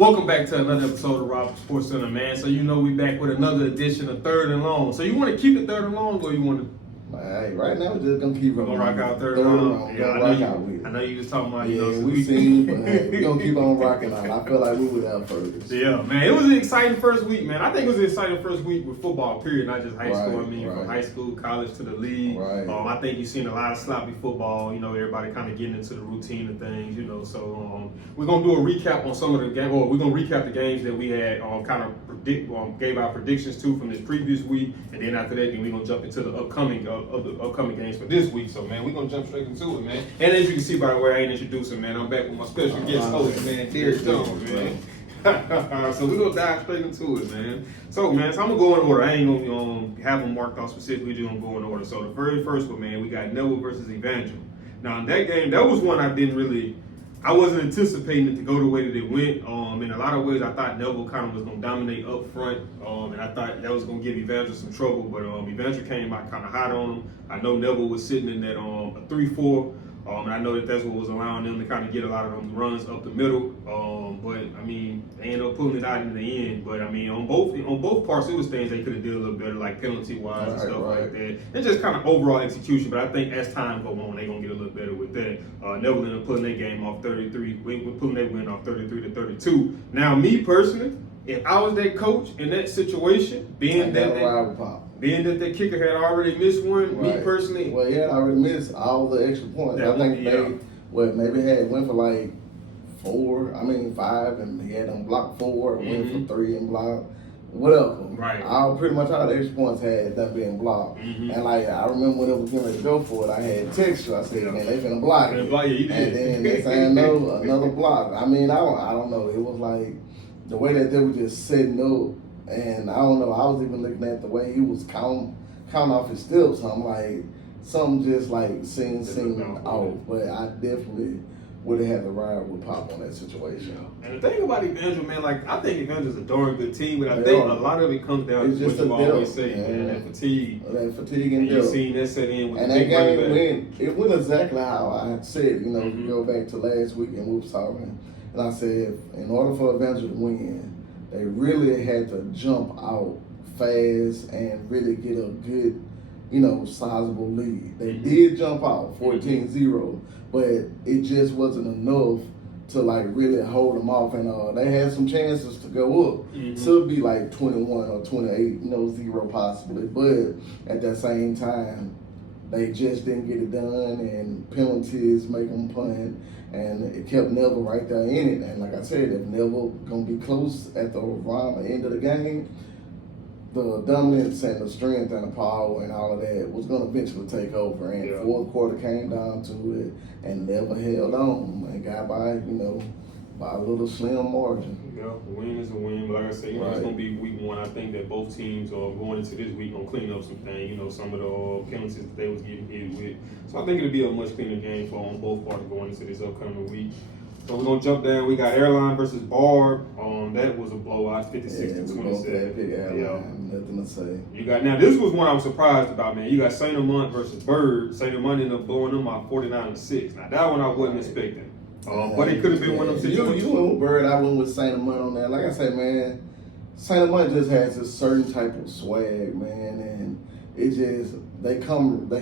Welcome back to another episode of Rob Sports Center, man. So you know we back with another edition of Third and Long. So you want to keep it third and long, or you want to? Hey, right now we're just gonna keep it. We're gonna rock out third and long. Yeah, I know you was talking about we seen, but hey, we're gonna keep on rocking out. I feel like we were there first. Yeah, man. It was an exciting first week, man. I think it was an exciting first week with football, period, not just high school. From high school, college to the league. Right. I think you've seen a lot of sloppy football. Everybody kind of getting into the routine of things. So we're gonna do a recap on some of the games. Or we're gonna recap the games that we had gave our predictions to from this previous week, and then after that, we're gonna jump into the upcoming games for this week. So man, we're gonna jump straight into it, man. And as you can see by the way I ain't introducing, man, I'm back with my special guest host, man, Derek Jones, man. So we're gonna dive straight into it, man. So I'm gonna go in order. I ain't gonna have them marked off specifically, just gonna go in order. So the very first one, man, we got Neville versus Evangel. Now in that game, that was one I wasn't anticipating it to go the way that it went. In a lot of ways, I thought Neville kind of was going to dominate up front, and I thought that was going to give Evangel some trouble. But Evangel came out kind of hot on him. I know Neville was sitting in that a 3-4, and I know that's what was allowing them to kind of get a lot of them runs up the middle. But they ended up pulling it out in the end. But on both parts, it was things they could have did a little better, like penalty wise and stuff like that, and just kind of overall execution. But I think as time go on, they're gonna get a little better with that. Neville ended up pulling their game off 33, pulling their win off 33-32. Now, me personally, if I was that coach in that situation, being that the kicker had already missed one, me personally, well, he had already missed all the extra points. I think maybe went for like 5, and he had them block 4, went for 3 and block, whatever. Right. Pretty much all the extra points had them being blocked. And I remember when it was getting ready to go for it, I had text you. I said, man, they finna block it. And then they saying no, another block. I don't know. It was like the way that they were just setting up, and I don't know. I was even looking at the way he was counting off his steps. I'm like, something just like seemed off. But I definitely would have had to ride with Pop on that situation. And the thing about Evangel, man, I think Evangel's a darn good team, but I think a lot of it comes down to what you always say, man, that fatigue. That fatigue and you've seen that set in with and the big game it went exactly how I had said. If you go back to last week and we was talking, and I said, in order for Evangel to win, they really had to jump out fast and really get a good, sizable lead. They did jump out 14-0, but it just wasn't enough to really hold them off. And they had some chances to go up to be like 21 or 28, 0 possibly. But at that same time, they just didn't get it done, and penalties make them punt. And it kept Neville right there in it. And like I said, if Neville gonna be close at around the end of the game, the dominance and the strength and the power and all of that was gonna eventually take over. And fourth quarter came down to it, and Neville held on and got by a little slim margin. Yeah, a win is a win, but like I said, it's gonna be week 1. I think that both teams are going into this week gonna clean up some things. Some of the penalties that they was getting hit with. So I think it'll be a much cleaner game on both parties going into this upcoming week. So we're gonna jump down. We got Airline versus Barb. That was a blowout, 56-27. Nothing to say. You got this was one I was surprised about, man. You got Saint Amant versus Bird. Saint Amant ended up blowing them out 49-6. Now that one I wasn't expecting. But it could have been one of them situations. You went with Bird, I went with Saint Amant on that. Like I said, man, Saint Amant just has a certain type of swag, man, and it just they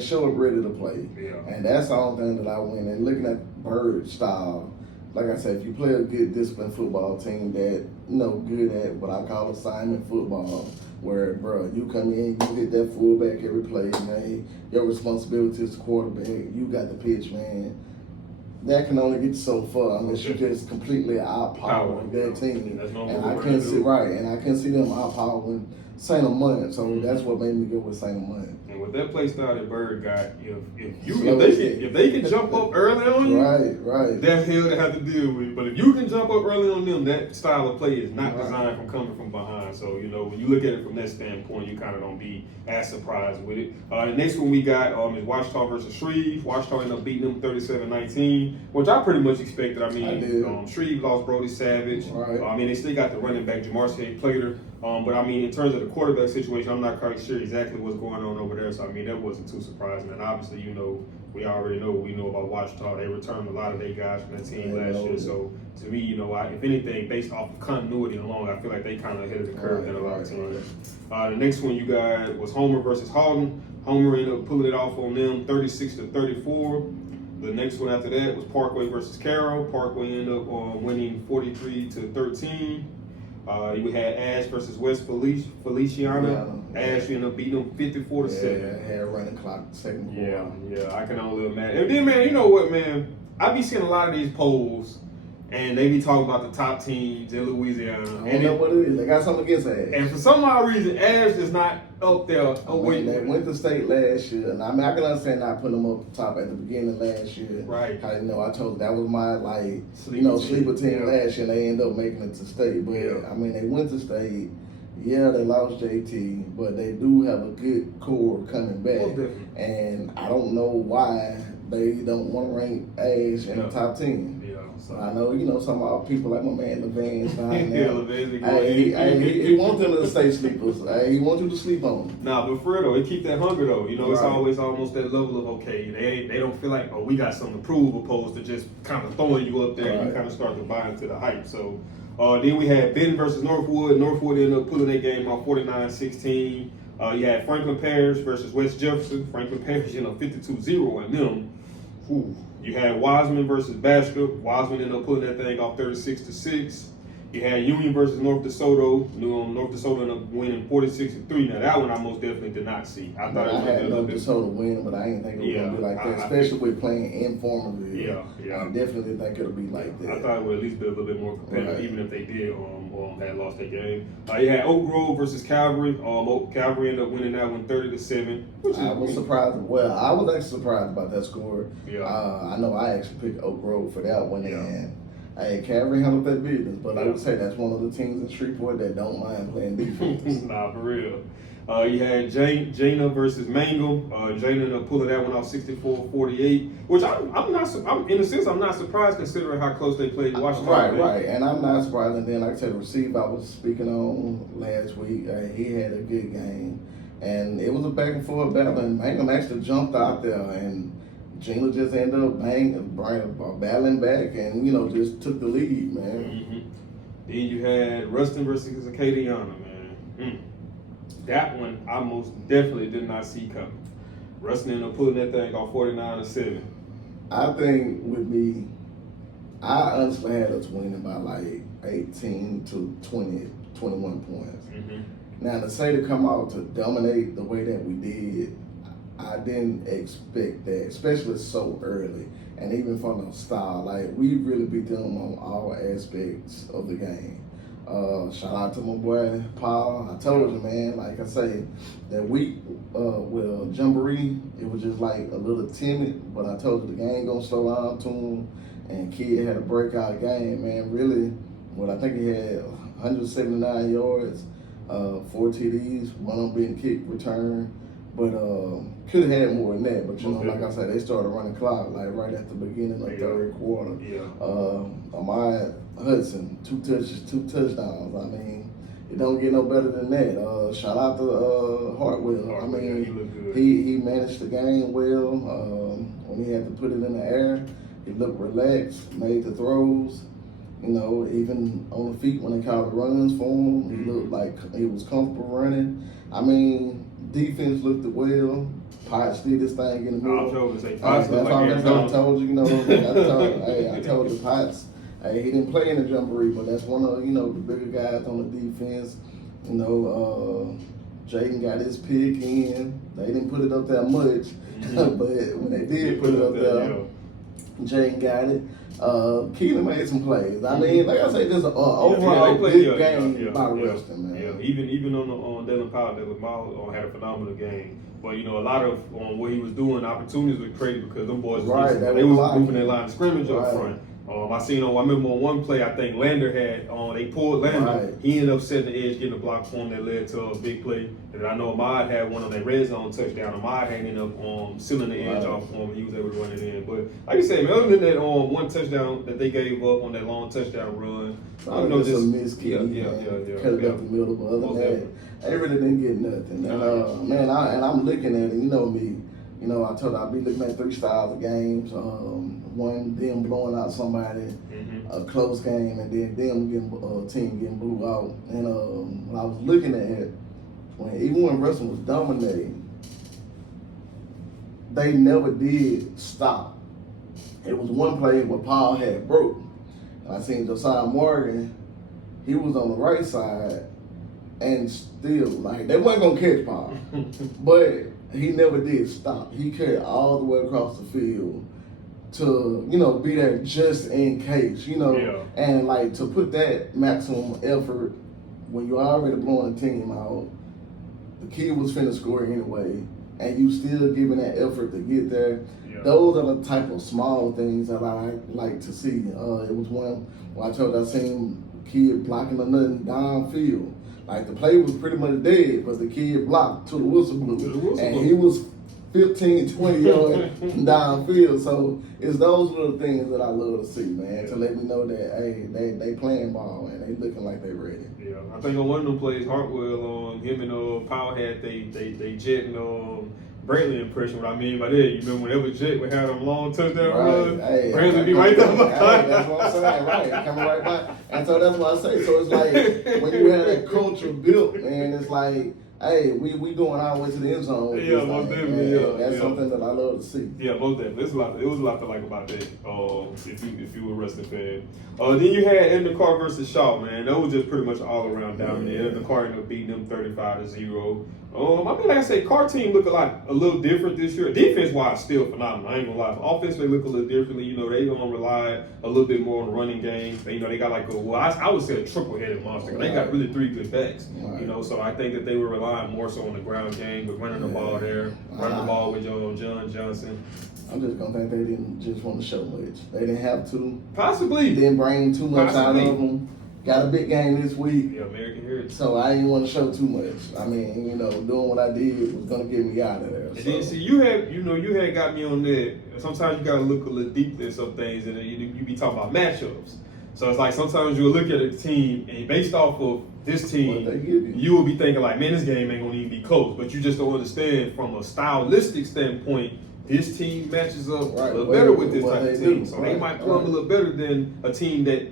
show up ready to play. Yeah. And that's the only thing that I win. And looking at Bird style, like I said, if you play a good disciplined football team that good at what I call assignment football, where you come in, you hit that fullback every play, man. Your responsibility is the quarterback. You got the pitch, man. That can only get you so far unless you just completely outpowering that team. And I couldn't see them outpowering Saint Amant, so that's what made me go with Saint Amant. And with that play style that Bird got, if they can jump up early on you, right, that's hell to have to deal with. But if you can jump up early on them, that style of play is not designed from coming from behind. So when you look at it from that standpoint, you kind of don't be as surprised with it. The next one we got is Ouachita versus Shreve. Ouachita ended up beating them 37-19, which I pretty much expected. Shreve lost Brody Savage. They still got the running back Jamarce Plater. But in terms of the quarterback situation, I'm not quite sure exactly what's going on over there. So that wasn't too surprising. And obviously, we already know what we know about Washita. They returned a lot of their guys from that team last year. So to me, if anything, based off of continuity alone, I feel like they kind of ahead of the curve than a lot of teams. The next one you got was Homer versus Houghton. Homer ended up pulling it off on them 36-34. The next one after that was Parkway versus Carroll. Parkway ended up winning 43-13. You had Ash versus West Feliciana. Ash ended up beating them 54-7. Yeah, had running clock second quarter. Yeah, I can only imagine. And then, man, you know what, man? I be seeing a lot of these polls, and they be talking about the top teams in Louisiana. I don't know what it is. They got something against Ash. And for some odd reason, Ash is not up there. They went to state last year, and I mean, I can understand not putting them up top at the beginning of last year. Right. I told you that was my sleeper team last year, and they ended up making it to state. But I mean, they went to state. Yeah, they lost JT, but they do have a good core coming back. And I don't know why they don't want to rank Ash in the top 10. So I know, some of our people like my man Levan's down there. He wants them to stay sleepers. He wants you to sleep on them. Nah, but for real though, it keep that hunger though. It's always almost that level of okay. They don't feel like, we got something to prove, opposed to just kind of throwing you up there and you kind of start to buy into the hype. So then we had Benton versus Northwood. Northwood ended up pulling their game off 49-16. You had Franklin Parish versus West Jefferson. Franklin Parish 52-0 on them. Whew. You had Wiseman versus Bastrop. Wiseman ended up pulling that thing off 36-6. You had Union versus North DeSoto. North DeSoto ended up winning 46-3. Now that one I most definitely did not see. I thought I had North DeSoto win, but I didn't think it was gonna be like that. Especially with playing informally. Yeah. I definitely think it'll be like that. I thought it would at least be a little bit more competitive, even if they did had lost their game. You had Oak Grove versus Calvary. Calvary ended up winning that one 30-7. I was surprised. Well, I was actually surprised about that score. Yeah. I know I actually picked Oak Grove for that one, and Calvary handled that business. But I would say that's one of the teams in Shreveport that don't mind playing defense. Nah, for real. You had Jana versus Mangum. Jana ended up pulling that one off 64-48, which I'm in a sense I'm not surprised considering how close they played Washington. Right, and I'm not surprised. And then, like I said, the receiver I was speaking on last week, he had a good game, and it was a back and forth battle. And Mangum actually jumped out there, and Gina just ended up battling back, and just took the lead, man. Mm-hmm. Then you had Ruston versus Acadiana, man. That one I most definitely did not see coming. Ruston ended up pulling that thing off 49-7. I think with me, I honestly had us winning by like 18 to 20, 21 points. Mm-hmm. Now to say to come out to dominate the way that we did, I didn't expect that, especially so early. And even from the style, we really beat them on all aspects of the game. Shout out to my boy Paul. I told you, man, like I say, that week with Jamboree, it was just like a little timid, but I told you the game gonna slow down to him, and Kid had a breakout game, man. Really, I think he had 179 yards, 4 TDs, one on being kick return, but could have had more than that. But like I said, they started running clock right at the beginning of the third quarter. Amaya Hudson, 2 touchdowns. I mean, it don't get no better than that. Shout out to Hartwell. I mean, he managed the game well. When he had to put it in the air, he looked relaxed, made the throws. Even on the feet when they called the runs for him, he looked like he was comfortable running. I mean, defense looked well. Potts did this thing in the middle. That's all I told you. I told you Potts. He didn't play in the Jamboree, but that's one of the bigger guys on the defense. Jaden got his pick in. They didn't put it up there much, but when they did put it up there, Jaden got it. Keelan made some plays. I mean, like I say, just an overall good game by Ruston, man. Yeah, even on Dylan Powell, Dylan Powell had a phenomenal game. But a lot of what he was doing, opportunities were created because them boys they was moving their line of scrimmage up front. I remember on one play, I think Lander they pulled Lander. Right. He ended up setting the edge, getting a block for him that led to a big play. And I know Ahmad had one on that red zone touchdown. Ahmad ended up sealing the edge off for him. He was able to run it in. But like you said, man, other than that one touchdown that they gave up on that long touchdown run, just a miss kick. Cut it up the middle. But other than that, they really didn't get nothing. And, man, I'm looking at it. You know me. You know, I told her I'd be looking at 3 styles of games. One, them blowing out somebody, a close game, and then them getting team getting blew out. And when I was looking at it, even when wrestling was dominating, they never did stop. It was one play where Paul had broke. And I seen Josiah Morgan, he was on the right side, and still, like, they wasn't gonna catch Paul. But he never did stop. He carried all the way across the field to, you know, be there just in case, you know. Yeah. And, like, to put that maximum effort when you're already blowing the team out, the kid was finna score anyway, and you still giving that effort to get there. Yeah. Those are the type of small things that I like to see. It was one where I told I seen a kid blocking a nothing downfield. Like, the play was pretty much dead, but the kid blocked till the whistle blew. And he was 15, 20 yards downfield. So it's those little things that I love to see, man, to let me know that, hey, they playing ball and they looking like they ready. Yeah, I think on one of them plays, Hartwell, him and Powell had they jet and Brantley impression. What I mean by that, you remember whenever Jet would have them long touchdown runs, Brantley be right there. That's what I'm saying, right? Coming right by. And so that's what I say. So it's like when you have that culture built, man, it's like, hey, we going our way to the end zone. Yeah, most definitely. Yeah, that's something that I love to see. Yeah, most definitely. It was a lot to like about that. If you were a wrestling fan. Then you had Edna Carr versus Shaw, man. That was just pretty much all around dominant. Edna Carr ended up beating them 35-0. I mean, like I said, Carr team look a little different this year. Defense wise, still phenomenal. I ain't gonna lie. Offense, they look a little differently. You know, they gonna rely a little bit more on the running game. You know, they got like I would say a triple-headed monster. They got really 3 good backs. You know, so I think that they were relying more so on the ground game, with running the ball there, running the ball with John Johnson. I'm just gonna think they didn't just want to show much. They didn't have to. Possibly. Didn't bring too much out of them. Got a big game this week. Yeah, American Heritage. So I didn't want to show too much. I mean, you know, doing what I did was gonna get me out of there. And then see, you had got me on that. Sometimes you gotta look a little deep in some things, and then you be talking about matchups. So it's like sometimes you'll look at a team, and based off of this team, you will be thinking like, man, this game ain't gonna even be close. But you just don't understand from a stylistic standpoint. This team matches up a little better with this type of team. So they might plumb a little better than a team that,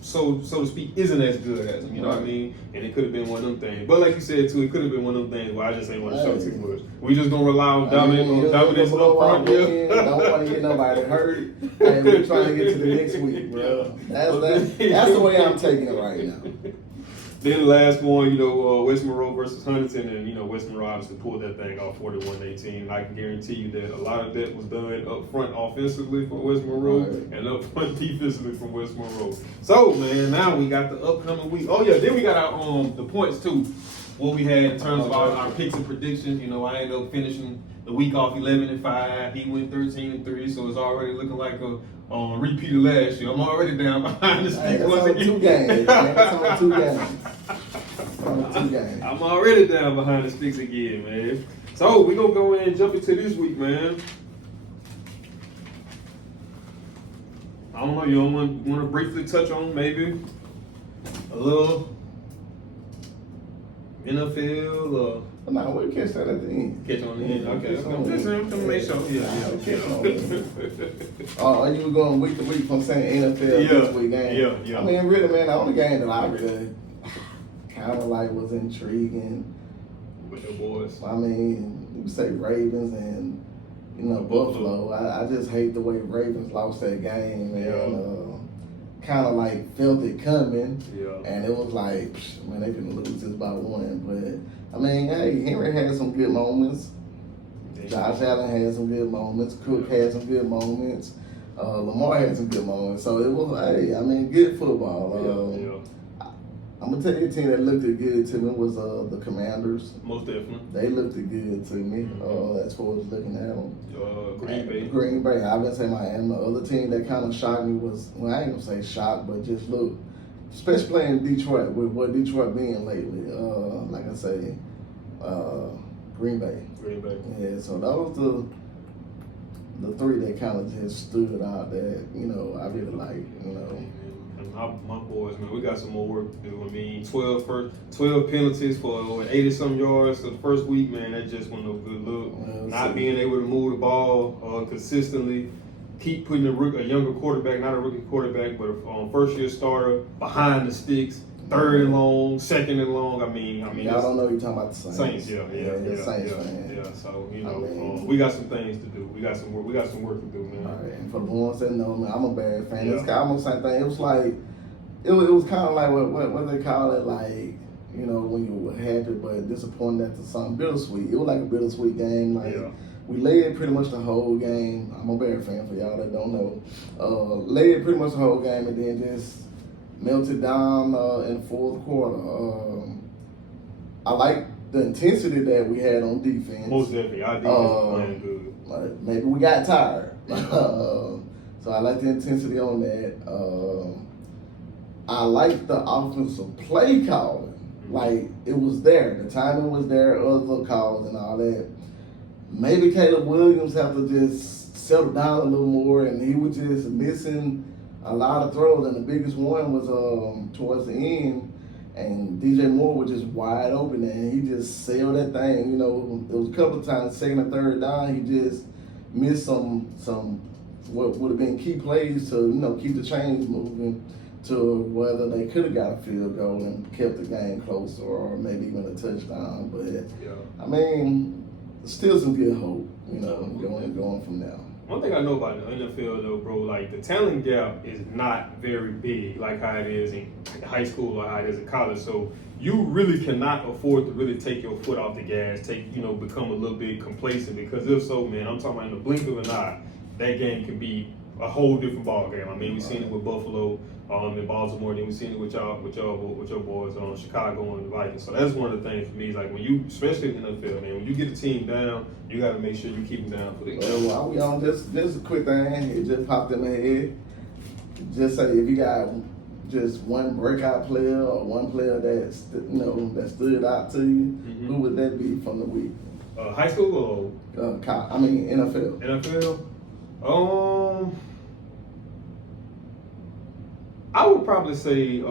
so to speak, isn't as good as them. You know what I mean? And it could have been one of them things. But like you said, too, it could have been one of them things where I just ain't want to show too much. We just going to rely on dominance up front. Don't want to get nobody hurt. And we're trying to get to the next week, bro. That's the way I'm taking it right now. Then the last one, West Monroe versus Huntington, and West Monroe obviously pulled that thing off 41-18. I can guarantee you that a lot of that was done up front offensively for West Monroe and up front defensively from West Monroe. So man, now we got the upcoming week. Oh yeah, then we got our the points too. What we had in terms of our picks and predictions. I ended up finishing the week off 11-5. He went 13-3, so it's already looking like a repeat of last year. I'm already down behind the sticks. That's on 2 games, man. That's on 2 games. I'm already down behind the sticks again, man. So we're gonna go in and jump into this week, man. I don't know, you want to briefly touch on maybe a little NFL or... No, we'll catch that at the end. Catch on the end. Okay. I'm gonna make sure. Yeah. Are you going week to week from saying NFL this week game? Yeah. I mean, really, man, the only game that I really kind of like was intriguing. With your boys. I mean, you say Ravens and Buffalo. I just hate the way Ravens lost that game, and kind of like felt it coming. Yeah. And it was like, man, they didn't lose this by 1, but. I mean, hey, Henry had some good moments. Josh Allen had some good moments. Cook had some good moments. Lamar had some good moments. So it was, good football. I'm going to tell you a team that looked good to me was the Commanders. Most definitely. They looked good to me as far as looking at them. Green Bay. Green Bay. I would say Miami. The other team that kind of shocked me was, well, I ain't going to say shocked, but just look. Especially playing Detroit, with what Detroit being lately. Like I say, Green Bay. Green Bay. Yeah, so those the 3 that kind of just stood out that, I really like, my boys, man, we got some more work to do. I mean, 12 penalties for 80-some yards the first week, man, that's just one of those good looks. Not being able to move the ball consistently. Keep putting a younger quarterback, not a rookie quarterback, but a first-year starter behind the sticks, third and long, second and long. I mean. Y'all don't know you're talking about the Saints. Saints, Saints, man. Yeah. So we got some things to do. We got some work to do, man. All right. And for the ones that know, man, I'm a bad fan. Yeah. It's almost the same thing. It was like, it was kind of like what they call it, like, you know, when you were happy but disappointed at something bittersweet. It was like a bittersweet game. Like, we laid pretty much the whole game. I'm a Bear fan for y'all that don't know. Laid pretty much the whole game and then just melted down in the fourth quarter. I like the intensity that we had on defense. Most definitely. Our defense was playing good. Like maybe we got tired. So I like the intensity on that. I like the offensive play calling. Like, it was there. The timing was there, other calls and all that. Maybe Caleb Williams have to just settle down a little more, and he was just missing a lot of throws, and the biggest one was towards the end, and DJ Moore was just wide open, and he just sailed that thing. You know, there was a couple of times, second and third down, he just missed some what would have been key plays to, you know, keep the chains moving to whether they could have got a field goal and kept the game closer, or maybe even a touchdown. But I mean, still some good hope, you know, going from now. One thing I know about the NFL though, bro, like the talent gap is not very big like how it is in high school or how it is in college. So you really cannot afford to really take your foot off the gas, become a little bit complacent, because if so, man, I'm talking about in the blink of an eye, that game can be a whole different ball game. I mean, we've seen it with Buffalo, in Baltimore, then we've seen it with your boys, Chicago and the Vikings. So that's one of the things for me, is like when you, especially in the NFL, man, when you get a team down, you got to make sure you keep them down for the game. While we on just a quick thing, it just popped in my head. Just say if you got just one breakout player or one player that stood out to you, who would that be from the week? High school or NFL. NFL. I would probably say, I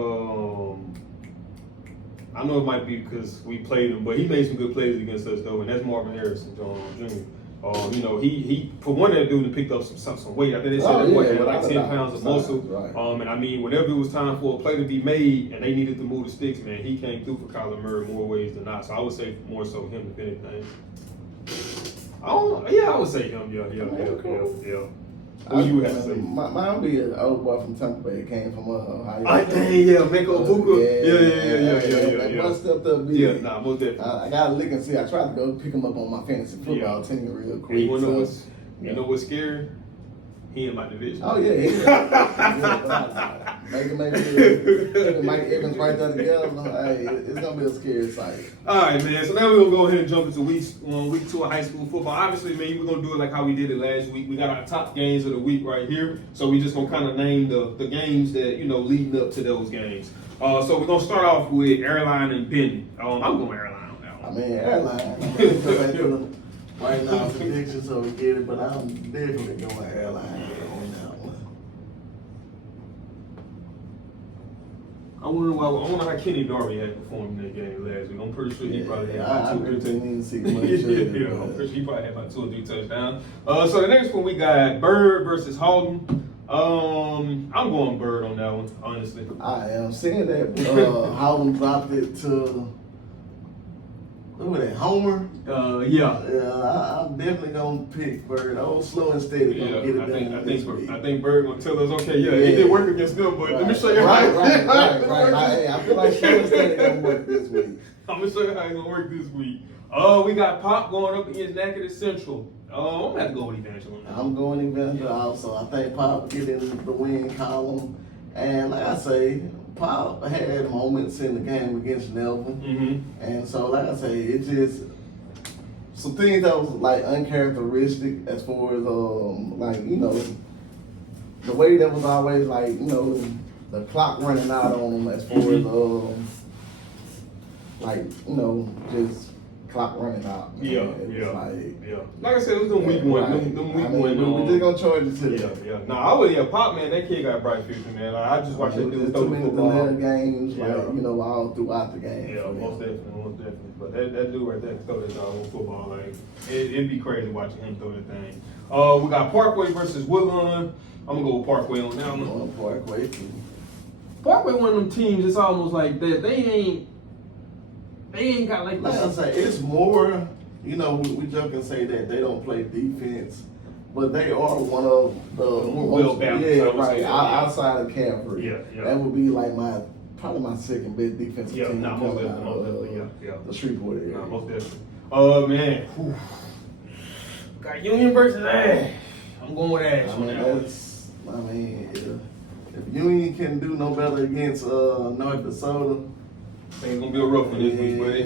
know it might be because we played him, but he made some good plays against us though, and that's Marvin Harrison Jr. He for one, that dude picked up some weight. I think they said that boy had like 10 pounds of muscle. Right. And I mean, whenever it was time for a play to be made and they needed to move the sticks, man, he came through for Kyler Murray more ways than not. So I would say more so him than anything. I would say him. Yeah. What you have to say? Mine be an old boy from Tampa Bay. Came from Ohio. Mako Buka. Yeah. That one stepped up big. Yeah, most definitely. I got to look and see. I tried to go pick him up on my fantasy football team real quick. You know what's scary? He in my division. Oh yeah. Maybe Mike Evans right there together. Hey, it's gonna be a scary sight. All right, man. So now we're gonna go ahead and jump into week 2 of high school football. Obviously, man, we're gonna do it like how we did it last week. We got our top games of the week right here. So we just gonna kind of name the games that leading up to those games. So we're gonna start off with Airline and Benton. I'm going Airline on that one. Airline. Right now, prediction, so we get it, but I'm definitely going Airline on that one. I wonder how Kenny Darby had performed in that game last week. I'm pretty sure he probably had about 2 or 3 touchdowns. I'm pretty sure he probably had about 2 or 3 touchdowns. So the next one we got Bird versus Halton. I'm going Bird on that one, honestly. I am seeing that Halton dropped it to. Look at that, Homer. I'm definitely gonna pick Bird. Old slow and steady. Gonna get it I think Bird gonna tell us, okay, it did work against them, but let me show you how. Right. I feel like slow and steady gonna work this week. I'm gonna show you how it's gonna work this week. We got Pop going up against Natchitoches Central. I'm gonna have to go with Evangel. I'm going Evangel also. I think Pop getting the win column, and like I say, Pop had moments in the game against Nelvin, and so like I say, it just some things that was like uncharacteristic as far as the way that was always the clock running out on him as far as just clock running out. Man. Yeah, Like I said, it was them week one. Right. Them week I mean, one. we just gonna charge it to them. Yeah. Nah, I would. Pop, man, that kid got a bright future, man. Like, I just watched that dude throw too the many football. games, like, all throughout the game. Yeah, most definitely. But that dude right there can throw that dog on football. Like, it'd be crazy watching him throw that thing. We got Parkway versus Woodlawn. I'm gonna go with Parkway on that one. On Parkway too. Parkway, one of them teams. It's almost like that. They ain't got like. Like I say, it's more. We joke and say that they don't play defense, but they are one of the more well-balanced. Outside of Calvary. Yeah. That would be like probably my second best defensive team. Most definitely. The Shreveport area. Most definitely. Man. Whew. Got Union versus Ash. I'm going with Ash on that one. If Union can do no better against North Dakota, it's gonna be a rough one this week, buddy.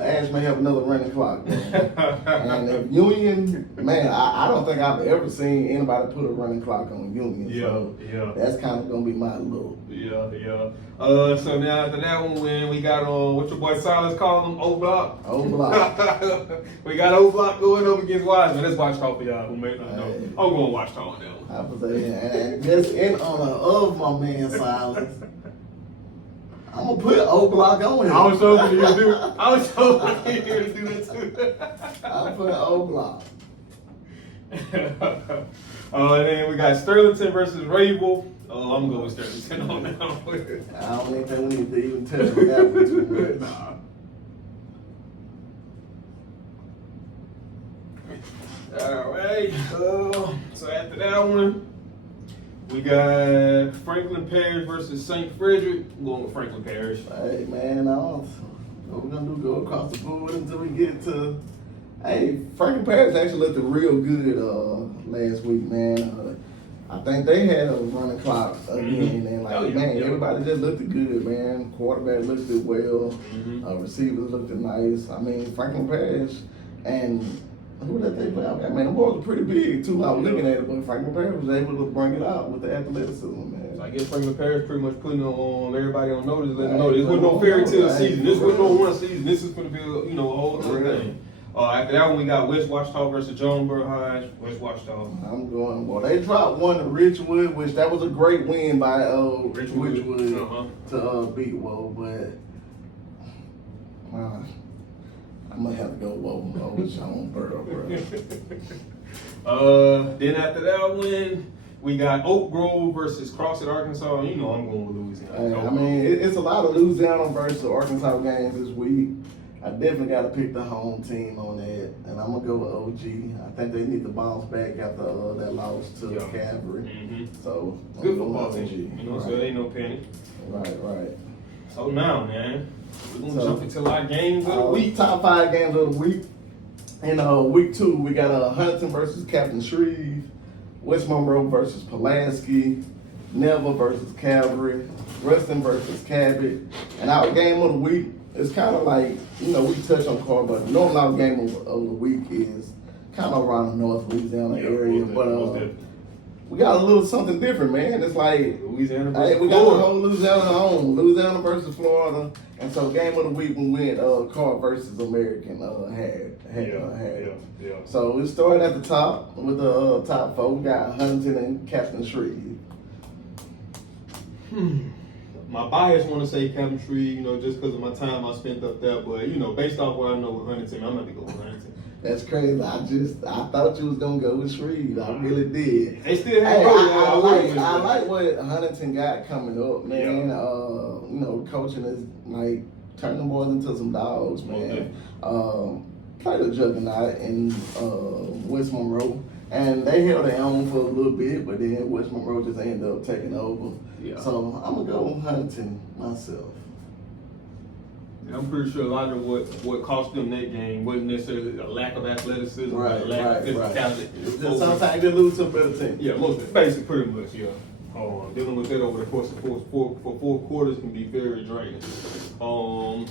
Ash may have another running clock. And if Union, man, I don't think I've ever seen anybody put a running clock on Union. So that's kind of gonna be my look. Yeah. So now after that one, when we got what your boy Silas called him, O Block. O Block. We got O Block going up against Wiseman. Let's watch talk for y'all who may not know. I'm going to watch talk on that one. I was saying, and just in honor of my man Silas, I'm gonna put O Block on him. I was hoping you to do that too. I'll put O Block. And then we got Sterlington versus Rabel. I'm going with Sterlington on that one. I don't even think we need to even touch on that one too much. All right. So after that one, we got Franklin Parish versus St. Frederick. I'm going with Franklin Parish. Hey man, what we're gonna do? Go across the board until we get to. Hey, Franklin Parish actually looked real good last week, man. I think they had a running clock again, and everybody just looked good, man. Quarterback looked it well. Receivers looked it nice. I mean, Franklin Parish and who did they play? I mean, the boys were pretty big too. I was looking at it, but Franklin Parish was able to bring it out with the athleticism, man. So I guess Franklin Parish pretty much putting on everybody on notice, letting them know this wasn't no fairy tale season. This wasn't no one season. This is going to be a whole other thing. After that one, we got West Washita versus Jonesboro High. West Washita. I'm going. Well, they dropped one to Richwood, which that was a great win by Richwood to beat Woe, but I'm gonna have to go Woe over Jonesboro, bro. Then after that one, we got Oak Grove versus Crossett, Arkansas. I'm going with Louisiana. I mean, it's a lot of Louisiana versus Arkansas games this week. I definitely got to pick the home team on that, and I'm gonna go with OG. I think they need to bounce back after that loss to Calvary. So good football team, so it ain't no panic. Right. So now, man, we're gonna jump into our games of the week. Top 5 games of the week. In week 2, we got Huntington versus Captain Shreve, West Monroe versus Pulaski, Neville versus Calvary, Ruston versus Cabot, and our game of the week. It's kind of like, we touch on card, but normally our game of the week is kind of around the North Louisiana area. But we got a little something different, man. It's like Louisiana versus we got the whole Louisiana home, Louisiana versus Florida, and so game of the week we went card versus American had. So we started at the top with the top 4. We got Huntington and Captain Shreve. My bias want to say Captain Shreve, just because of my time I spent up there. But, based off what I know with Huntington, I'm going to go with Huntington. That's crazy. I thought you was going to go with Shreve. I really did. They still have I like what Huntington got coming up, man. Coaching is like turning the boys into some dogs, man. Played a juggernaut in West Monroe. And they held their own for a little bit, but then West Monroe just ended up taking over. So I'm going to go with Huntington myself. And I'm pretty sure a lot of what cost them that game wasn't necessarily a lack of athleticism, or a lack of physicality. Just sometimes they lose to a better team. Yeah, basically pretty much, dealing with that over the course of four quarters can be very draining.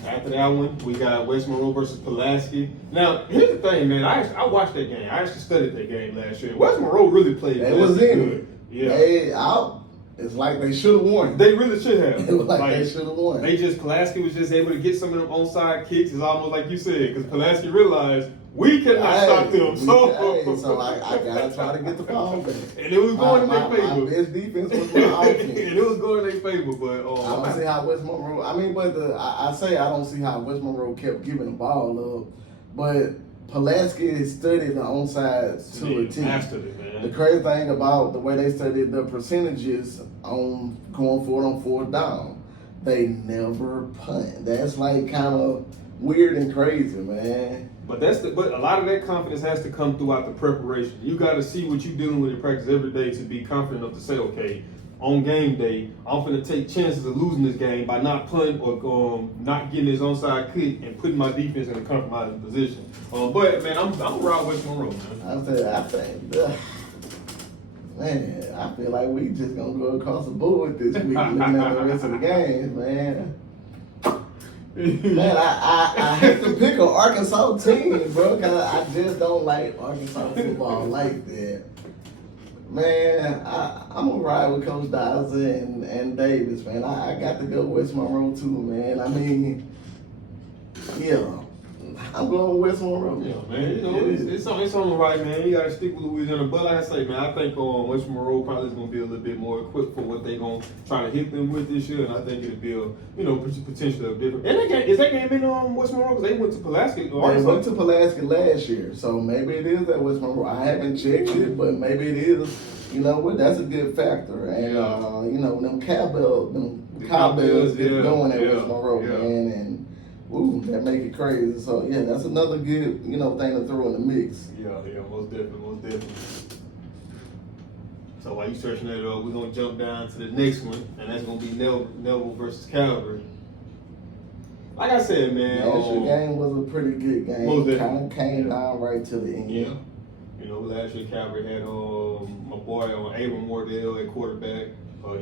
After that one, we got West Monroe versus Pulaski. Now, here's the thing, man. I watched that game. I actually studied that game last year. West Monroe really played. They was in good. it. Yeah. it's like they should have won. They really should have. It was like they should have won. They just, Pulaski was just able to get some of them onside kicks. It's almost like you said, because Pulaski realized we cannot stop them. So I gotta try to get the ball back. And it was going in their favor. My best defense was my offense. And it was going in their favor, but I don't see how West Monroe. I mean, but I say I don't see how West Monroe kept giving the ball up, but Pulaski studied the onside to a T. Mastered it, man. The crazy thing about the way they studied the percentages on going forward on fourth down, they never punt. That's like kind of weird and crazy, man. But but a lot of that confidence has to come throughout the preparation. You got to see what you're dealing with in practice every day to be confident enough to say, okay, on game day, I'm going to take chances of losing this game by not punting or not getting his onside kick and putting my defense in a compromising position. But man, I'm around West Monroe, man. I feel like we just gonna go across the board this week looking at the rest of the games, man. Man, I hate to pick an Arkansas team, bro, because I just don't like Arkansas football like that. Man, I'm gonna ride with Coach Dowser and Davis, man. I got to go West Monroe too, man. I mean, yeah, I'm going West Monroe. Yeah, man. You know, it's on the right, man. You gotta stick with Louisiana. But like I say, man, I think West Monroe probably is gonna be a little bit more equipped for what they gonna try to hit them with this year, and I think it'll be potentially a different. And is that game in West Monroe? Because they went to Pulaski. They went to Pulaski last year, so maybe it is at West Monroe. I haven't checked it, but maybe it is. You know what? That's a good factor, and you know them cowbells get going at West Monroe, man, and. Ooh, that make it crazy. So yeah, that's another good, thing to throw in the mix. Yeah, most definitely. So while you searching that up, we're gonna jump down to the next one, and that's gonna be Neville versus Calvary. Like I said, man, last year game was a pretty good game. Kind of came down right to the end. Yeah. Last year Calvary had my boy Abram Wardell at quarterback.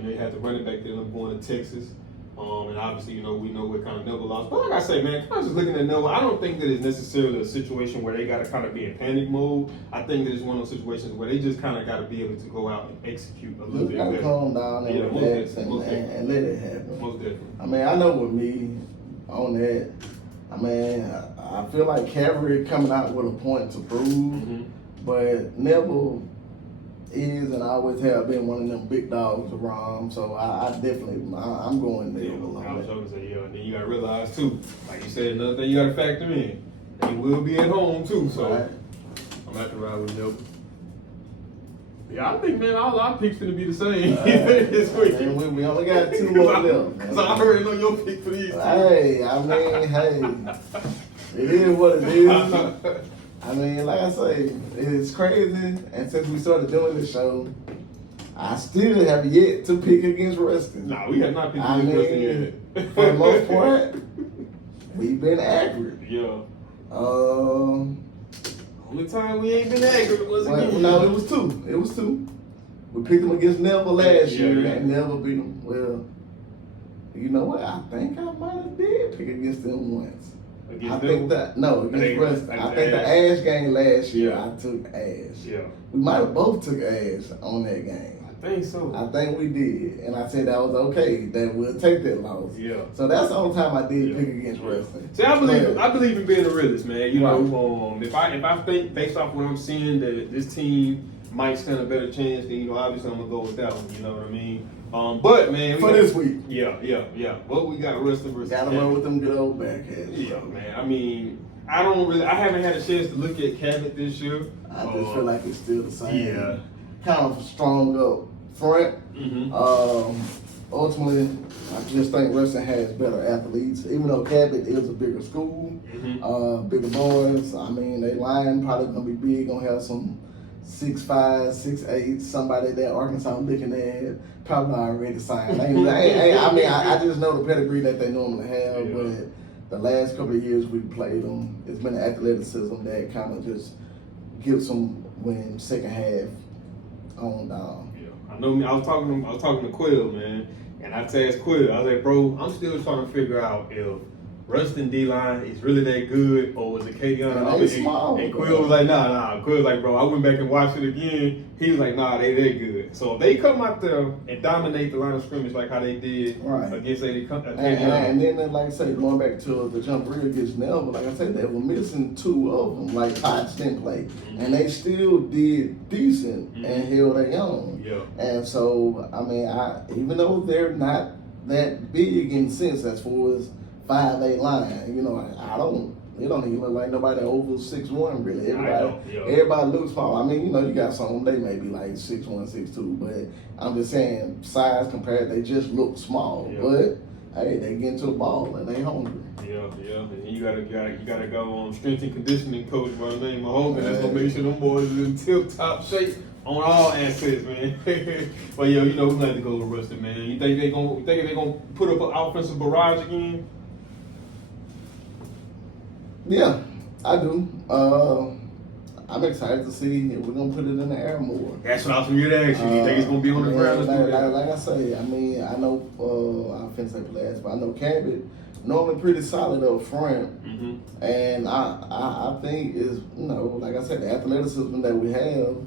You had the running back that ended up going to Texas. And obviously, we know what kind of Neville lost. But like I say, man, kind of just looking at Neville, I don't think that it's necessarily a situation where they got to kind of be in panic mode. I think that it's one of those situations where they just kind of got to be able to go out and execute a little bit better. Calm down and relax and let it happen. Most definitely. I mean, I know with me on that, I feel like Calvary coming out with a point to prove, but Neville is and always have been one of them big dogs around, so I'm going there. I was going to say, and then you got to realize too, like you said, another thing you got to factor in, they will be at home too, so right. I'm going to ride with Neville. Yeah, I think, man, all our picks going to be the same this week. Man, we only got 2 more left. Because I already know your pick for these two. Hey, it is what it is. Like I say, it's crazy, and since we started doing this show, I still have yet to pick against Ruston. Nah, we have not picked against Ruston yet. For the most part, we've been accurate. Yeah. Only time we ain't been accurate was against. No, it was 2. It was 2. We picked them against Neville last year and never beat them. Well, you know what? I think I might have did pick against them once. Against Ruston. I think the Ash game last year, I took Ash. Yeah. We might have both took Ash on that game. I think so. I think we did. And I said that was okay, that we'll take that loss. Yeah. So that's the only time I did pick against Ruston. See, I believe in being a realist, man. If I think based off what I'm seeing that this team might stand a better chance, then obviously I'm gonna go with that one. You know what I mean? But man, this week. Yeah. But we got Ruston versus. Gotta run with them good old backheads. Yeah, man. I haven't had a chance to look at Cabot this year. I just feel like it's still the same. Yeah. Kind of strong up front. Ultimately, I just think Ruston has better athletes. Even though Cabot is a bigger school, bigger boys. They line probably gonna be big. Gonna have some 6'5", 6'8", somebody that Arkansas looking at probably already signed. I just know the pedigree that they normally have, but the last couple of years we played them, it's been athleticism that kind of just gives them win second half on down. Yeah, I know. I was talking to Quill, man, and I asked Quill. I was like, bro, I'm still trying to figure out if Rustin D-line is really that good, or was it Kavion? They small, and Quill was like, nah. Quill was like, bro, I went back and watched it again. He was like, nah, they good. So if they come out there and dominate the line of scrimmage like how they did against Kavion. And then, like I say, going back to the jump real against Neville, like I said, they were missing 2 of them. Like Potts didn't play, and they still did decent and held their own. Yeah. And so, I mean, even though they're not that big in sense as far as 5'8" line, you know, it don't even look like nobody over 6'1" really. Everybody looks small. I mean, you know, you got some, they may be like 6'1", 6'2", but I'm just saying size compared, they just look small. Yeah. But hey, they get into the ball and they hungry. Yeah. And you gotta go on strength and conditioning coach by the name of Hogan. Just gonna make sure them boys is in tip-top shape on all aspects, man. But yeah, you know, we're gonna have to go with Rustin, man. You think they gonna put up an offensive barrage again? Yeah, I do. I'm excited to see if we're gonna put it in the air more. That's what I was gonna ask you. You think it's gonna be on the ground? Like I say, I mean, I know I finna say Pulaski, but I know Cabot normally pretty solid up front, and I think is, you know, like I said, the athleticism that we have,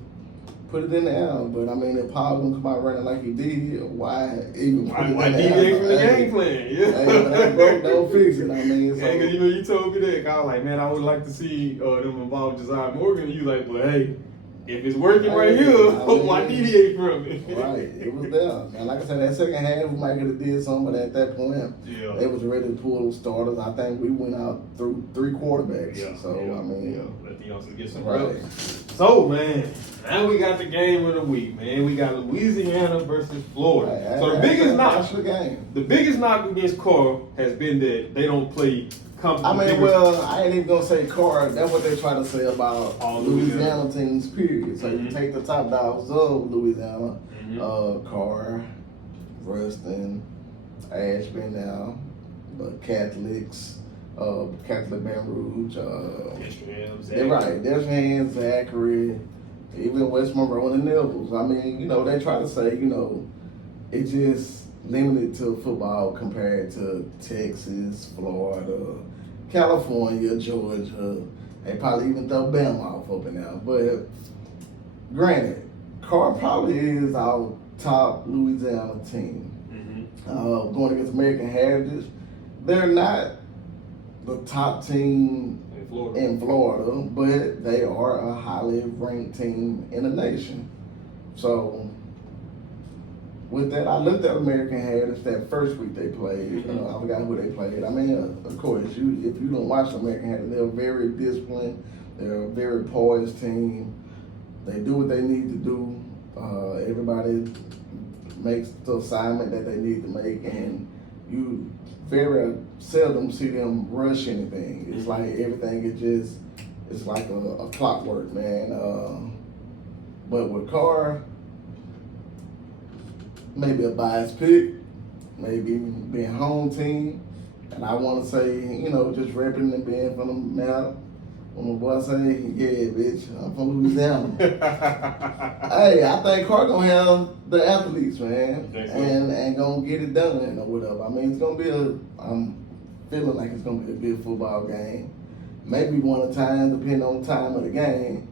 put it in the air. But I mean, if Paul gonna come out running like he did, why even put it in the deviate from the game plan? Yeah, hey, don't fix it. I mean, so, because you know, you told me that. I was like, man, I would like to see them involve Josiah Morgan. You like, well, hey, if it's working right here, why deviate from it? Right, it was there. And like I said, that second half, we might could have did something, but at that point, they was ready to pull the starters. I think we went out through 3 quarterbacks. I mean, let the youngsters get some reps. So, man, now we got the game of the week, man. We got Louisiana versus Florida. So the biggest knock against Carr has been that they don't play. I mean, well, I ain't even gonna say Carr. That's what they try to say about all Louisiana teams, period. So you take the top dogs of Louisiana, Carr, Rustin, Ashby now, the Catholics, Catholic Baton Rouge, they're right. There's hands, Zachary, even West Monroe and the Neville's. I mean, you know, they try to say, you know, it just limited to football compared to Texas, Florida, California, Georgia. They probably even throw Bama off up and down. But granted, Carr probably is our top Louisiana team. Going against American Heritage, they're not the top team in Florida, but they are a highly ranked team in the nation. So with that, I looked at American Heritage that first week they played. I forgot who they played. I mean, of course, if you don't watch American Heritage, they're very disciplined. They're a very poised team. They do what they need to do. Everybody makes the assignment that they need to make, and you very seldom see them rush anything. It's like everything is it's like a clockwork, man. But with Carr, maybe a biased pick, maybe being home team, and I want to say, you know, just repping and being from the map. When my boy say, yeah, bitch, I'm from Louisiana. Hey, I think Carr gonna have the athletes, man, and gonna get it done or whatever. I mean, it's gonna be I'm feeling like it's gonna be a good football game. Maybe one at a time, depending on the time of the game.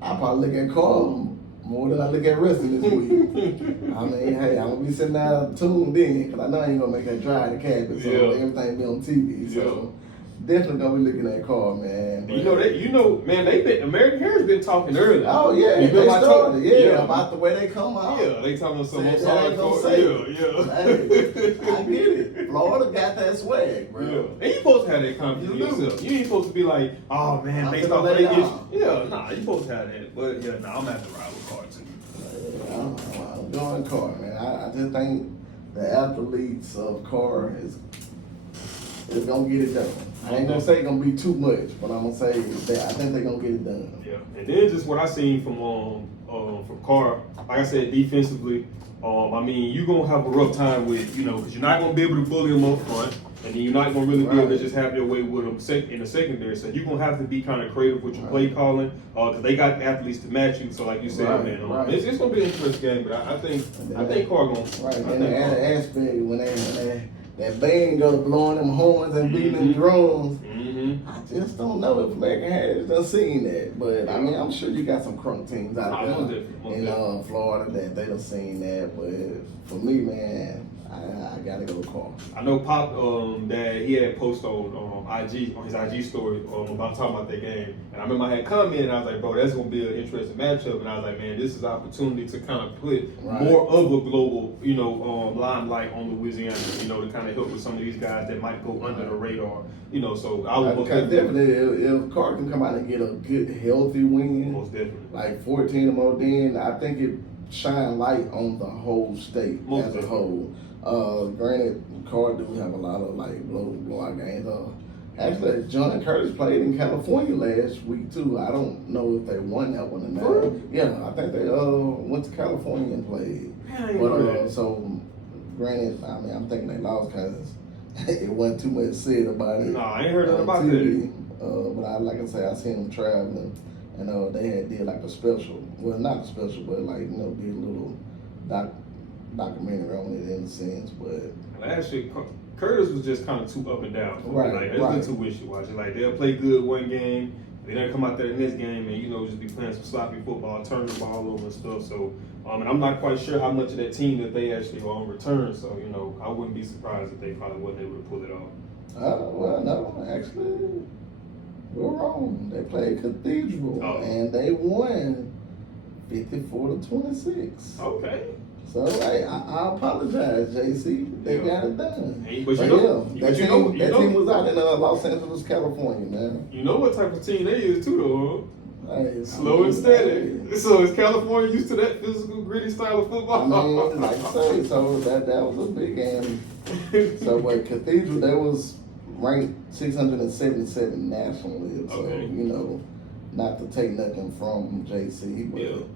I probably look at Carr more than I look at Rustin this week. I mean, hey, I'm gonna be sitting there tuned in because I know I ain't gonna make that drive to campus, so everything be on TV. So definitely gonna be looking at Carr, man. But man, American Heritage been talking earlier. Oh yeah, they started, about the way they come out. Yeah, they talking about something. Hey, I get it. Florida got that swag, bro. Yeah. And you supposed to have that confidence in yourself. You ain't supposed to be like, oh man, they start playing against. Yeah, you supposed to have that. But I'm gonna have to ride with Carr too. I'm going Carr, man. I just think the athletes of Carr is gonna get it done. I ain't gonna say it's gonna be too much, but I'm gonna say that I think they're gonna get it done. Yeah, and then just what I seen from Carr, like I said, defensively, I mean, you're gonna have a rough time with, because you're not gonna be able to bully them up front, and then you're not gonna really be able to just have their way with them in the secondary. So you're gonna have to be kind of creative with your play calling, because they got athletes to match you. So like you said, man, it's gonna be an interesting game. But I think Carr gonna. Right, and the aspect when they that band go to blowing them horns and beating them drums. Mm-hmm. I just don't know if American Heritage done seen that. But I mean, I'm sure you got some crunk teams out there in Florida that they done seen that. But for me, man, I gotta go Carl. I know Pop that he had posted on IG on his IG story about talking about that game, and I remember I had commented and I was like, bro, that's gonna be an interesting matchup, and I was like, man, this is an opportunity to kind of put more of a global, limelight on Louisiana, to kind of help with some of these guys that might go under the radar, So I would definitely if Carl can come out and get a good healthy win, most definitely, like 14 or more, then I think it shine light on the whole state as a whole. Granted, Carl do have a lot of blowout games. Actually, John Curtis played in California last week too. I don't know if they won that one or not. Yeah, I think they went to California and played. But so granted, I mean I'm thinking they lost because it wasn't too much said about it. No, I ain't heard nothing about that. But like I say, I seen them traveling, and they had did like a special. Well, not a special, but did a little documentary on it in a sense. But last year, Curtis was just kind of too up and down. It's too wishy-washy. Like they'll play good one game, then they'll come out there in this game and just be playing some sloppy football, turn the ball over and stuff. So, and I'm not quite sure how much of that team that they actually are on return. So, I wouldn't be surprised if they probably wasn't able to pull it off. Well, no, actually, we're wrong. They played Cathedral and they won 54-26. Okay. So I apologize, JC. They got it done. Hey, but that team was out in Los Angeles, California, man. You know what type of team they is too, though. Hey, slow and steady. So is California used to that physical, gritty style of football? I mean, like I say, so that was a big game. So with Cathedral, they was ranked 677 nationally. So not to take nothing from JC, but.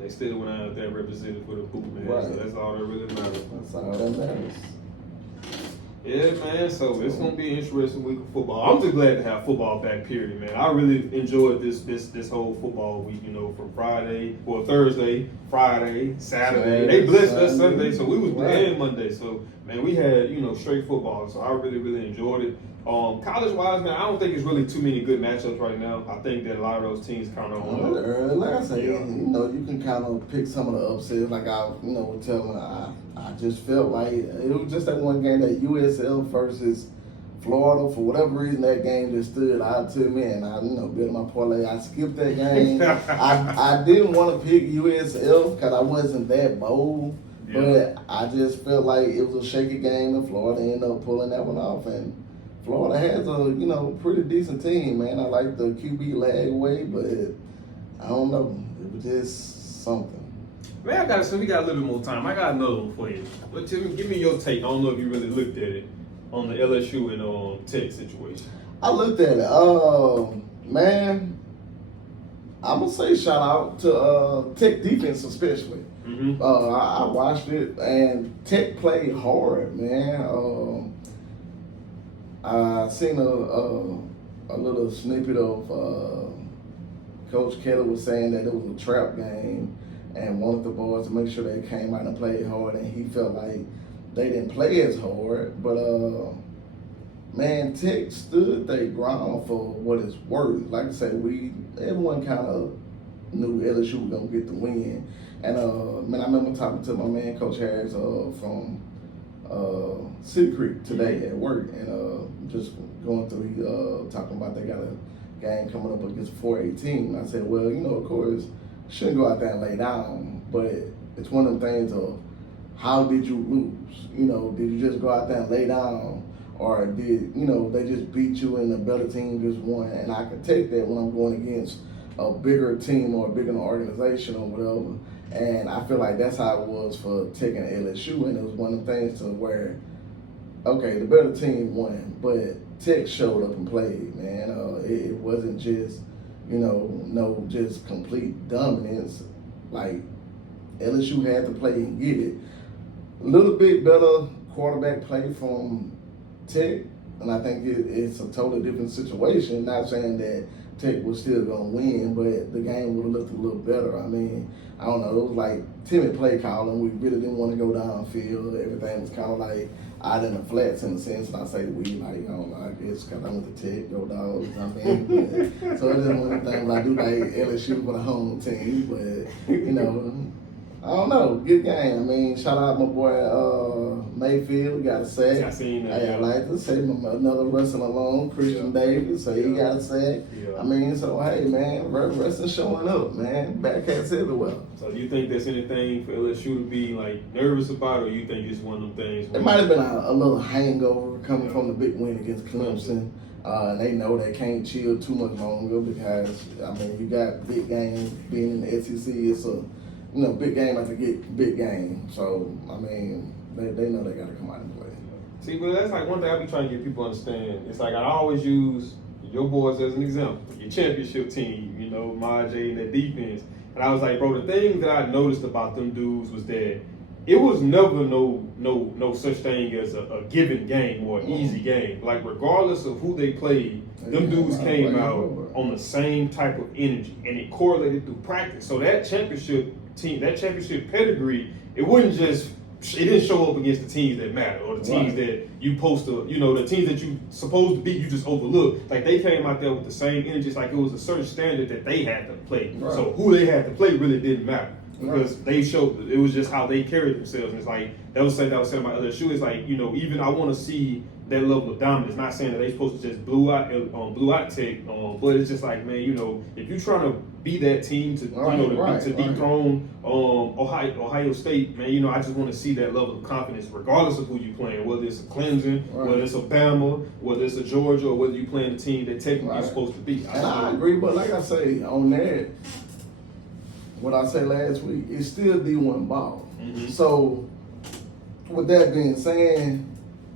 They still went out there and represented for the boot, man. Right. So that's all that really matters. That's all that matters. Yeah, man. So it's gonna be an interesting week of football. I'm just glad to have football back. Period, man. I really enjoyed this whole football week. From Thursday, Friday, Saturday. They blessed us Sunday, so we was playing Monday. So man, we had straight football. So I really enjoyed it. College wise, man, I don't think it's really too many good matchups right now. I think that a lot of those teams kind of like I say, you can kind of pick some of the upsets. Like I, was telling I just felt like it was just that one game, that USL versus Florida. For whatever reason, that game just stood out to me, and I, built my parlay. I skipped that game. I didn't want to pick USL because I wasn't that bold, but I just felt like it was a shaky game, and Florida ended up pulling that one off. And Florida has a pretty decent team, man. I like the QB lag way, but I don't know. It was just something. Man, we got a little bit more time. I got another one for you. But Tim, give me your take. I don't know if you really looked at it on the LSU and Tech situation. I looked at it. Man, I'm gonna say shout out to Tech defense especially. Mm-hmm. I watched it and Tech played hard, man. I seen a little snippet of Coach Keller was saying that it was a trap game and wanted the boys to make sure they came out and played hard, and he felt like they didn't play as hard. But man, Tech stood their ground for what it's worth. Like I said, everyone kind of knew LSU was gonna get the win. And man, I remember talking to my man Coach Harris from City Creek today at work, and just going through talking about they got a game coming up against 418. And I said, well, of course, shouldn't go out there and lay down, but it's one of them things of how did you lose? Did you just go out there and lay down, or did they just beat you and the better team just won? And I can take that when I'm going against a bigger team or a bigger organization or whatever. And I feel like that's how it was for Tech and LSU, and it was one of the things to where, okay, the better team won, but Tech showed up and played, man. It wasn't just, no just complete dominance. Like, LSU had to play and get it. A little bit better quarterback play from Tech, and I think it's a totally different situation. Not saying that Tech was still going to win, but the game would have looked a little better. I mean, I don't know, it was like timid play calling. We really didn't want to go downfield. Everything was kind of like out in the flats in a sense. And I say we, like, I don't know, I guess because I went to Tech, go Dogs, I mean. But, so it's just one of the things, but I do like LSU for the home team. But, you know, I don't know, good game. I mean, shout out my boy Mayfield, got a sack. I seen that. Hey, I like to say another wrestling alone, Christian Davis, so he got a sack. Yeah. I mean, so hey man, wrestling showing up, man. Backhats everywhere. So do you think there's anything for LSU to be like nervous about, or you think it's one of them things? It might have been a little hangover coming from the big win against Clemson. And they know they can't chill too much longer because, I mean, you got big games being in the SEC. It's a, you know, big game after big game. So, I mean, they know they got to come out and play. See, but that's like one thing I be trying to get people to understand. It's like I always use your boys as an example. Your championship team, you know, Maj and that defense. And I was like, bro, the thing that I noticed about them dudes was that it was never no such thing as a given game or an easy game. Like regardless of who they played, them dudes came out on the same type of energy, and it correlated through practice. So that championship team, that championship pedigree, it didn't show up against the teams that matter or the teams that you supposed to, you know, the teams that you supposed to beat, you just overlook. Like they came out there with the same energy. It's like it was a certain standard that they had to play. Right. So who they had to play really didn't matter because they showed, it was just how they carried themselves. And it's like, that was said about other shoes. It's like, you know, even I want to see that level of dominance. Not saying that they supposed to just blew out Tech, but it's just like, man, you know, if you're trying to be that team to dethrone Ohio State, man, you know, I just want to see that level of confidence, regardless of who you playing, whether it's a Clemson, whether it's a Bama, whether it's a Georgia, or whether you playing the team that technically you're supposed to be. And I agree, but like I say on that, what I said last week, it's still D1 ball. Mm-hmm. So with that being said,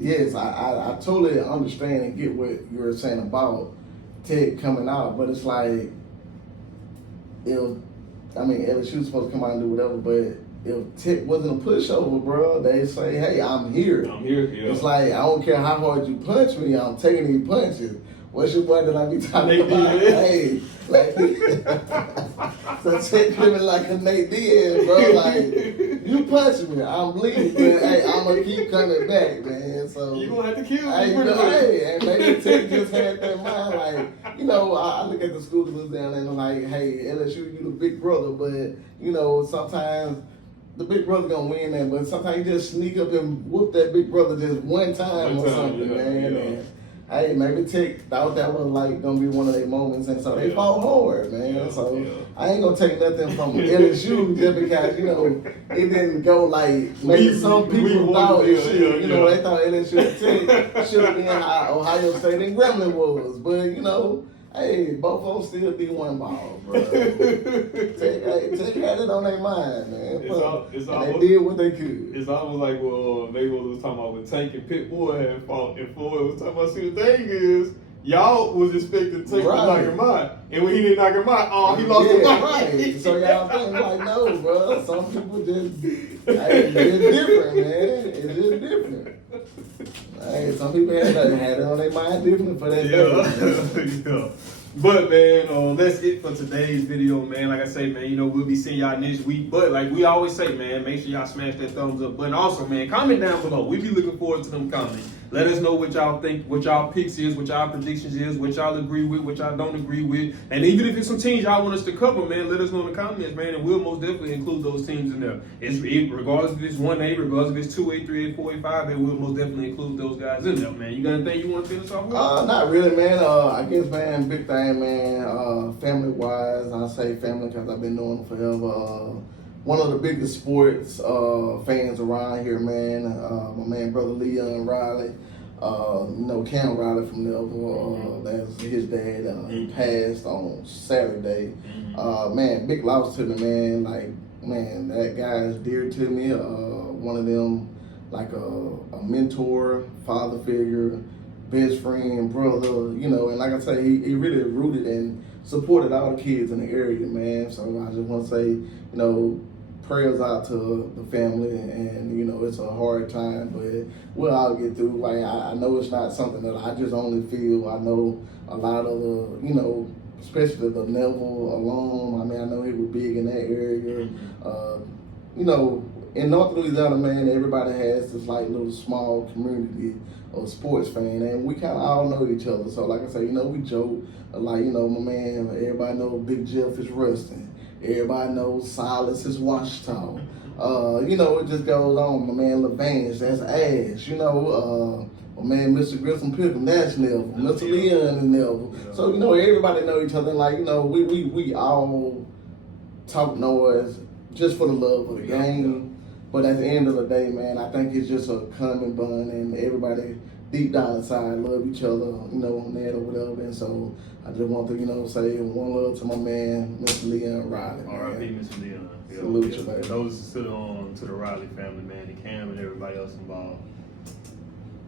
yes, I totally understand and get what you're saying about Tech coming out, but it's like, LSU's supposed to come out and do whatever, but if Tech wasn't a pushover, bro, they say, hey, I'm here. I'm here, yeah. It's like, I don't care how hard you punch me, I'm taking these punches. What's your boy that I be talking about? Hey, like, so Tech living like a Nate Diaz, bro. Like, you punch me, I'm bleeding, but hey, I'm gonna keep coming back, man. So you gonna have to kill me. Hey, and maybe Tech just had that mind, like, you know, I look at the schools down and I'm like, hey, LSU, you the big brother, but you know, sometimes the big brother gonna win that, but sometimes you just sneak up and whoop that big brother just one time or something, man. And, hey, maybe Tech thought that was like gonna be one of their moments, and so they fought hard, man. So I ain't gonna take nothing from LSU just because, you know, it didn't go like maybe some people thought it should. You know, they thought LSU and Tech should have been how Ohio State and Gremlin was, but you know, hey, both of them still D1 ball, bro. Tech had it on their mind, man. And they did what they could. It's almost like Mayweather was talking about when Tank and Pitbull had fought, and Floyd was talking about, see, the thing is, y'all was expecting Tank to knock him out, and when he didn't knock him out, he lost the fight. Right. So y'all think like, no, bro. Some people just, it's different, man. It's just different. Hey, some people had it on their mind different for that day. Yeah. But man, that's it for today's video, man. Like I say, man, you know, we'll be seeing y'all next week. But like we always say, man, make sure y'all smash that thumbs up button. Also, man, comment down below. We be looking forward to them comments. Let us know what y'all think, what y'all picks is, what y'all predictions is, what y'all agree with, what y'all don't agree with. And even if it's some teams y'all want us to cover, man, let us know in the comments, man, and we'll most definitely include those teams in there. Regardless if it's 1A, regardless if it's 2A, 3A, 4A, 5A, we'll most definitely include those guys in there, man. You got anything you want to finish off with? Not really, man. I guess, man, big thing, man, family-wise, I say family because I've been knowing them forever. One of the biggest sports fans around here, man. My man, brother Leon Riley. You know, Cam Riley from Neville. That's his dad. He passed on Saturday. Man, big loss to me, man. Like, man, that guy is dear to me. One of them, like a mentor, father figure, best friend, brother. You know, and like I say, he really rooted and supported all the kids in the area, man. So I just want to say, you know, prayers out to the family, and you know, it's a hard time, but we'll all get through. Like, I know it's not something that I just only feel. I know a lot of the, you know, especially the Neville alum. I mean, I know he was big in that area. You know, in North Louisiana, man, everybody has this like little small community of sports fan, and we kind of all know each other. So like I say, we joke, like, my man, everybody knows Big Jeff is Rustin. Everybody knows Silas is Washita. It just goes on. My man LeVance, that's Ash. My man Mr. Grissom Pickle, that's Neville. Mr. Leon is Neville. So, everybody know each other. And like, we all talk noise just for the love of the game. But at the end of the day, man, I think it's just a common bond, and everybody deep down inside love each other, on that or whatever. And so I just want to, say one love to my man, Mr. Leon Riley. R.I.P. Mr. Leon. Salute you, man. Those to the Riley family, man, the Cam and everybody else involved.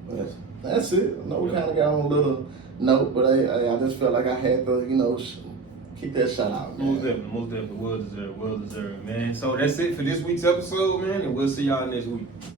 But that's it. I know we kind of got on a little note, but I just felt like I had to, kick that shot out, man. Most definitely, well deserved, man. So that's it for this week's episode, man, and we'll see y'all next week.